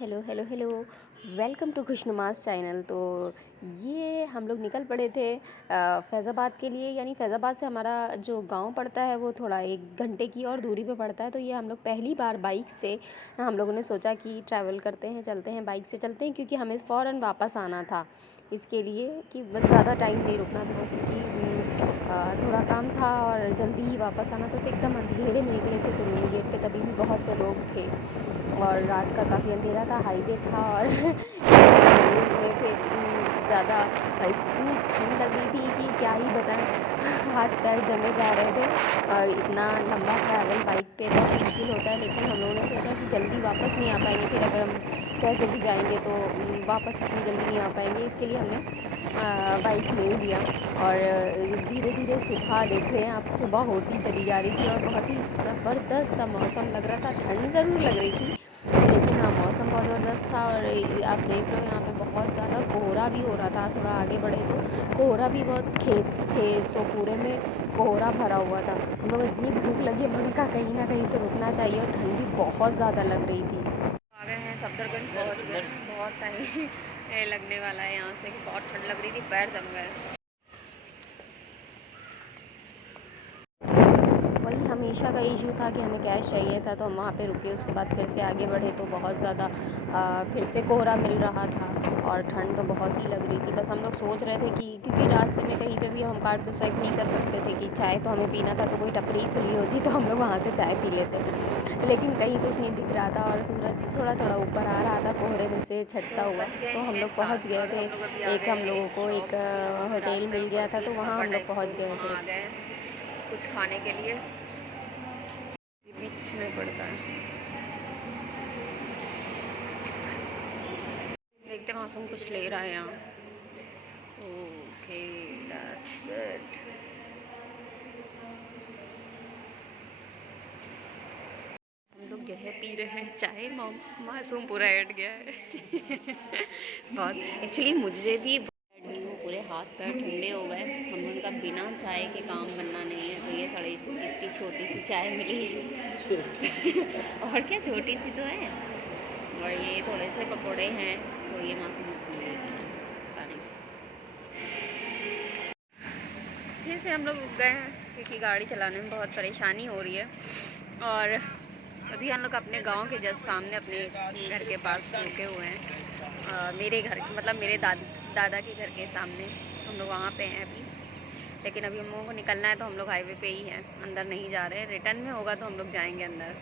Hello hello hello. Welcome to खुशनुमाज channel. तो ये हम लोग निकल पड़े थे फैज़ाबाद के लिए। यानी फैज़ाबाद से हमारा जो गांव पड़ता है वो थोड़ा 1 घंटे की और दूरी पे पड़ता है। तो ये हम लोग पहली बार बाइक से हम लोगों ने सोचा कि ट्रैवल करते हैं, चलते हैं, बाइक से चलते हैं, क्योंकि हमें फ़ौरन वापस आना था। इसके लिए कि बस ज़्यादा टाइम नहीं रुकना था, क्योंकि थोड़ा काम था और जल्दी ही वापस आना था। तो एकदम अंधेरे में निकले थे, तो मेन गेट पे तभी भी बहुत से लोग थे और रात का काफ़ी अंधेरा था, हाईवे था और में फिर ज़्यादा इतनी ठंड लग रही थी कि क्या ही बताएं। हाथ पैर जमे जा रहे थे और इतना लंबा ट्रैवल बाइक पे बहुत मुश्किल होता है। लेकिन हम लोगों ने सोचा कि जल्दी वापस नहीं आ पाएंगे, फिर अगर हम कैसे भी जाएंगे तो वापस इतनी जल्दी नहीं आ पाएंगे। इसके लिए हमने बाइक ले लिया और धीरे धीरे सुबह देख रहे हैं आप, सुबह होती चली जा रही थी और बहुत ही ज़बरदस्त सा मौसम लग रहा था। ठंड ज़रूर लग रही थी, लेकिन हाँ, मौसम बहुत ज़बरदस्त था। और आप देख रहे हो यहाँ पे बहुत ज़्यादा कोहरा भी हो रहा था। थोड़ा आगे बढ़े तो कोहरा भी बहुत खेत थे, तो पूरे में कोहरा भरा हुआ था। हम लोग इतनी भूख लगी, हम लोगों ने कहा कहीं ना कहीं तो रुकना चाहिए, और ठंड भी बहुत ज़्यादा लग रही थी। आ गए हैं सफदरगंज, पहुँच गए। बहुत टाइम लगने वाला है यहाँ से, बहुत ठंड लग रही थी, पैर जम गए। वही हमेशा का इशू था कि हमें कैश चाहिए था, तो हम वहाँ पे रुके। उसके बाद फिर से आगे बढ़े तो बहुत ज़्यादा फिर से कोहरा मिल रहा था और ठंड तो बहुत ही लग रही थी। बस हम लोग सोच रहे थे कि क्योंकि रास्ते में कहीं पे भी हम कार्ड तो स्वाइप नहीं कर सकते थे, कि चाय तो हमें पीना था, तो कोई टपरी खुली होती तो हम लोग वहाँ से चाय पी लेते। लेकिन कहीं कुछ नहीं दिख रहा था और सूरज थोड़ा थोड़ा ऊपर आ रहा था कोहरे में से छटता हुआ। तो हम लोग पहुँच गए थे। एक हम लोगों को एक होटल मिल गया था, तो वहाँ हम लोग पहुँच गए थे कुछ खाने के लिए। बीच में पड़ता है, देखते मासूम कुछ ले रहा है यहाँ। Okay, that's good. हम लोग जो है पी रहे हैं चाय। मासूम पूरा ऐड गया है बहुत। एक्चुअली मुझे भी ठंडी हूँ, पूरे हाथ पैर ठंडे हो गए। हम लोगों का बिना चाय के काम बनना नहीं है, तो ये साड़ी इतनी छोटी सी चाय मिली है और क्या, छोटी सी तो है। और ये थोड़े से पकोड़े हैं, तो ये मासूम पता नहीं। फिर से हम लोग रुक गए हैं क्योंकि गाड़ी चलाने में बहुत परेशानी हो रही है। और अभी हम लोग अपने गांव के जस्ट सामने अपने घर के पास रुके हुए हैं। मेरे घर मतलब मेरे दादा के घर के सामने हम लोग वहाँ पे हैं अभी। लेकिन अभी हम लोगों को निकलना है, तो हम लोग हाईवे पे ही हैं, अंदर नहीं जा रहे। रिटर्न में होगा तो हम लोग जाएंगे अंदर।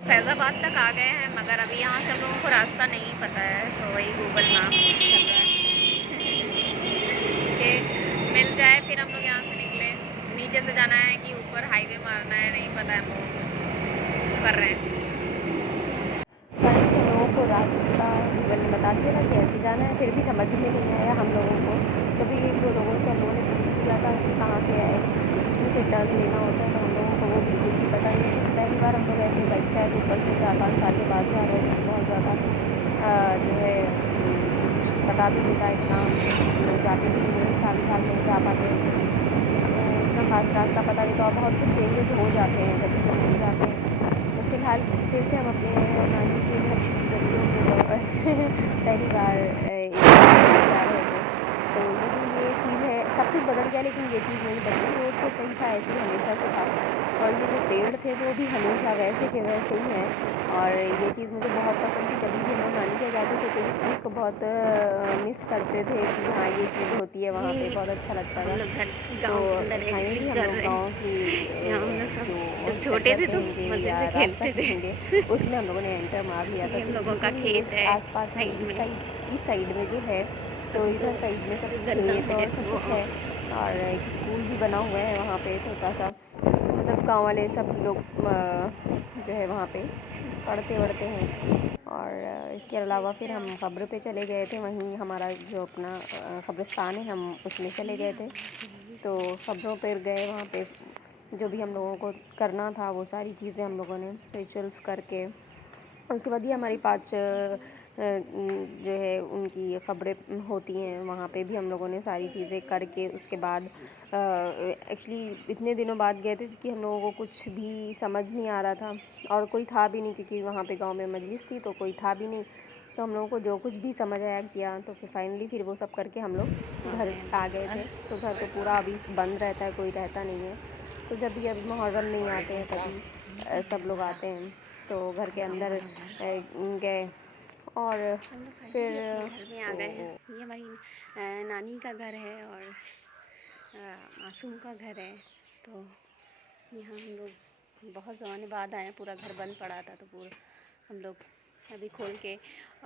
फैज़ाबाद तक आ गए हैं, मगर अभी यहाँ से हम लोगों को रास्ता नहीं पता है, तो वही गूगल मैप चल रहा है कि मिल जाए फिर हम लोग यहाँ से निकले। नीचे से जाना है कि ऊपर हाईवे मारना है, नहीं पता है, हम लोग कर रहे हैं। फाइनली हम लोगों को रास्ता गूगल ने बता दिया था कि ऐसे जाना है, फिर भी समझ में नहीं आया हम लोगों को। तभी एक दो लोगों से हम लोगों ने पूछ लिया था कि कहाँ से एक्चुअली बीच में से टर्न लेना होता है, तो हम लोगों को वो बिल्कुल भी पता नहीं थी। पहली बार हम लोग ऐसे बाइक से आए, तो ऊपर से 4-5 साल के बाद जा रहे थे, तो बहुत ज़्यादा जो है कुछ पता भी नहीं था। इतना हम लोग जाते भी नहीं है, साल साल में जा पाते हैं, तो इतना ख़ास रास्ता पता नहीं। तो अब बहुत कुछ चेंजेस हो जाते हैं जब भी हम लोग जाते हैं। तो फ़िलहाल फिर से हम अपने नानी के घर की गलियों में पहली बार जा रहे थे। तो ये चीज़ है, सब कुछ बदल गया लेकिन ये चीज़ नहीं बदली। रोड तो सही था, ऐसे ही हमेशा से था। और ये जो पेड़ थे वो भी हमेशा वैसे के वैसे ही हैं। और ये चीज़ मुझे बहुत पसंद थी। जब भी हम लोग नानी के जाते थे तो इस चीज़ को बहुत मिस करते थे कि हाँ, ये चीज़ होती है वहाँ पे, बहुत अच्छा लगता था। तो फाइनली हम लोग गाँव की जो छोटे थे तो कहेंगे मज़े या से रास्ता खेलते थे। कहेंगे, उसमें हम लोगों ने एंटर मार लिया था। ये हम तो लोगों का जितने भी खेत ये है आसपास में साइड में, इस साइड में जो है, तो इधर साइड में सब गन्ना खेत है और सब वो। कुछ है। और एक स्कूल भी बना हुआ है वहाँ पे छोटा सा, मतलब गांव वाले सभी लोग जो है वहाँ पे पढ़ते वढ़ते हैं। और इसके अलावा फिर हम ख़ब्र पे चले गए थे, वहीं हमारा जो अपना क़ब्रिस्तान है, हम उसमें चले गए थे। तो ख़ब्रों पर गए, वहाँ पे जो भी हम लोगों को करना था वो सारी चीज़ें हम लोगों ने रिचुअल्स करके, उसके बाद ये हमारी 5 जो है उनकी ख़बरें होती हैं, वहाँ पे भी हम लोगों ने सारी चीज़ें करके उसके बाद एक्चुअली इतने दिनों बाद गए थे कि हम लोगों को कुछ भी समझ नहीं आ रहा था और कोई था भी नहीं, क्योंकि वहाँ पे गांव में मजलिस थी तो कोई था भी नहीं। तो हम लोगों को जो कुछ भी समझ आया किया, तो फिर फाइनली फिर वो सब करके हम लोग घर आ गए थे। तो घर तो पूरा अभी बंद रहता है, कोई रहता नहीं है। तो जब भी अब मुहर्रम नहीं आते हैं तभी सब लोग आते हैं, तो घर के अंदर गए और फिर घर में आ गए हैं। ये हमारी नानी का घर है और मासूम का घर है। तो यहाँ हम लोग बहुत ज़माने बाद आए हैं, पूरा घर बंद पड़ा था तो पूरा हम लोग अभी खोल के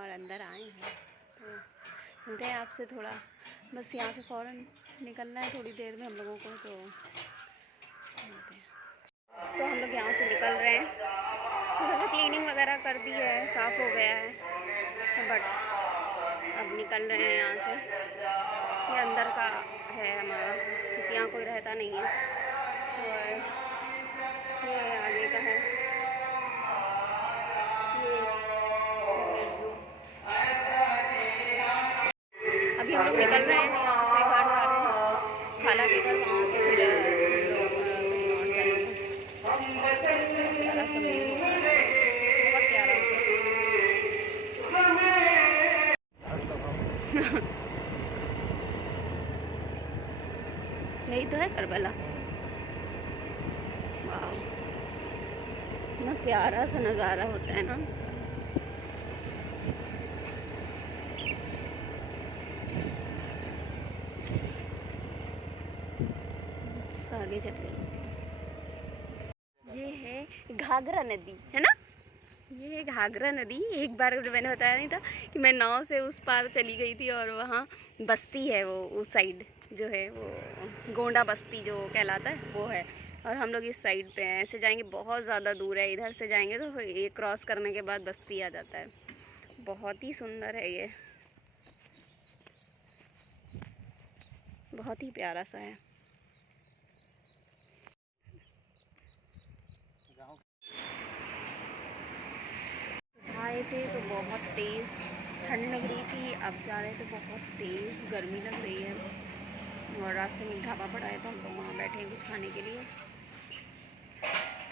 और अंदर आए हैं। तो मिलते हैं आपसे थोड़ा, बस यहाँ से फ़ौरन निकलना है थोड़ी देर में हम लोगों को। तो मिलते हैं। तो हम लोग यहाँ से निकल रहे हैं, थोड़ा सा क्लीनिंग वगैरह कर दी है, साफ़ हो गया है, बट अब निकल रहे हैं यहाँ से। ये अंदर का है हमारा, क्योंकि यहाँ कोई रहता नहीं है। और ये आगे का है, अभी हम लोग निकल रहे हैं यहाँ से, घर जा रहे हैं खाला के घर, वहाँ से फिर हम लोग कहीं और जाएंगे। प्यारा सा व्यू हो रहा है, बहुत प्यारा हो गया। यही तो है करबला। वाह, इतना प्यारा सा नज़ारा होता है ना। आगे चल गए। ये है घाघरा नदी, है ना, ये है घाघरा नदी। एक बार मैंने बताया नहीं था कि मैं नाव से उस पार चली गई थी और वहाँ बस्ती है, वो उस साइड जो है वो गोंडा बस्ती जो कहलाता है वो है, और हम लोग इस साइड पे हैं। ऐसे जाएंगे बहुत ज़्यादा दूर है, इधर से जाएंगे तो ये क्रॉस करने के बाद बस्ती आ जाता है। बहुत ही सुंदर है ये, बहुत ही प्यारा सा है। आए थे तो बहुत तेज़ ठंड लग रही थी, अब जा रहे थे बहुत तेज़ गर्मी लग रही है। और रास्ते में ढाबा पड़ा है तो हम लोग वहाँ बैठे हैं कुछ खाने के लिए।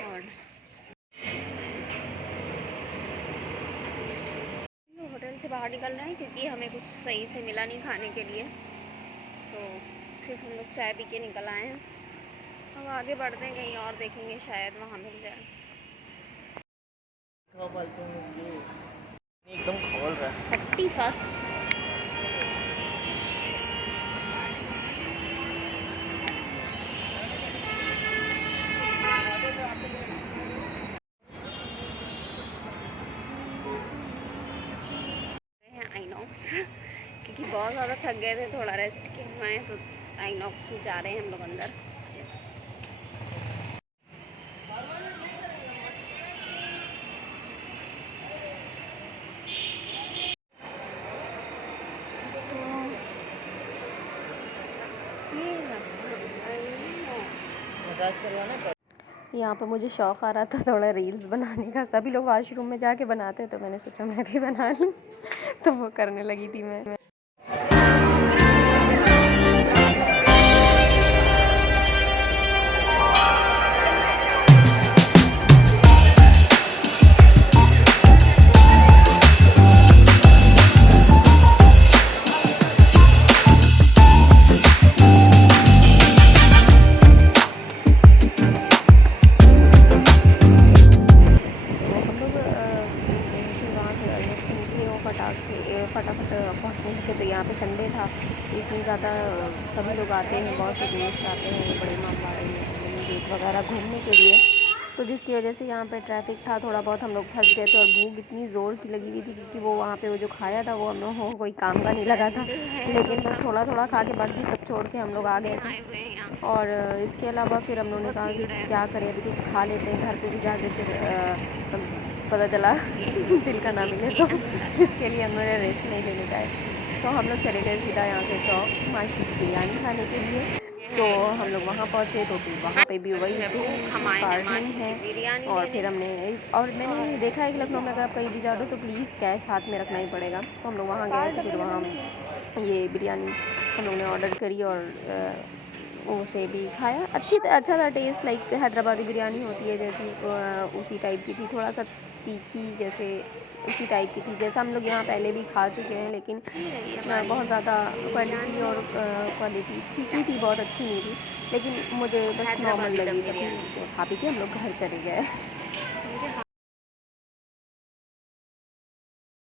और होटल से बाहर निकल रहे हैं क्योंकि हमें कुछ सही से मिला नहीं खाने के लिए, तो सिर्फ हम लोग चाय पी के निकल आए हैं। अब आगे बढ़ते हैं, कहीं और देखेंगे, शायद वहाँ मिल जाए। एकदम खोल रहा है 31 आइनॉक्स, क्योंकि बहुत ज़्यादा थक गए थे, थोड़ा रेस्ट किए हुए हैं, तो आइनॉक्स में जा रहे हैं हम लोग अंदर। मसाज करवाना। यहाँ पे मुझे शौक़ आ रहा था थोड़ा रील्स बनाने का, सभी लोग वॉशरूम में जाके बनाते हैं तो मैंने सोचा मैं भी बना लूँ। तो वो करने लगी थी मैं। फटाफट पहुँचने लगे, तो यहाँ पे संडे था, इतनी ज़्यादा सभी लोग आते हैं, बहुत से टूरिस्ट आते हैं बड़े मामले गेट वगैरह घूमने के लिए, तो जिसकी वजह से यहाँ पे ट्रैफिक था, थोड़ा बहुत हम लोग फंस गए थे। और भूख इतनी ज़ोर की लगी हुई थी क्योंकि वो वहाँ पे वो जो खाया था वो हम लोगों को कोई काम का नहीं लगा था, लेकिन बस थोड़ा थोड़ा खा के बाकी सब छोड़ के हम लोग आ गए थे। और इसके अलावा फिर हम लोगों ने कहा कि क्या करें, अभी कुछ खा लेते हैं, घर पर भी जाके फिर पता चला दिल का ना मिले, तो इसके लिए हमने रेस्ट नहीं लेने का है। तो हम लोग चले गए सीधा यहाँ से चौक माशी की बिरयानी खाने के लिए। तो हम लोग वहाँ पहुँचे तो फिर वहाँ पे भी वही सेम कार्ड नहीं है। और फिर मैंने देखा है कि लखनऊ में अगर आप कहीं भी जा रहे हो तो प्लीज़ कैश हाथ में रखना ही पड़ेगा। तो हम लोग वहाँ गए तो फिर वहाँ ये बिरयानी हम लोग ने ऑर्डर करी और उसे भी खाया। अच्छा था टेस्ट, लाइक हैदराबादी बिरयानी होती है जैसी उसी टाइप की थी, थोड़ा सा तीखी जैसे उसी टाइप की थी जैसा हम लोग यहाँ पहले भी खा चुके हैं। लेकिन बहुत ज़्यादा क्वालिटी और क्वालिटी तीखी थी, बहुत अच्छी नहीं थी, लेकिन मुझे बस नॉर्मल लगी। तो फिर खा पी के हम लोग घर चले गए।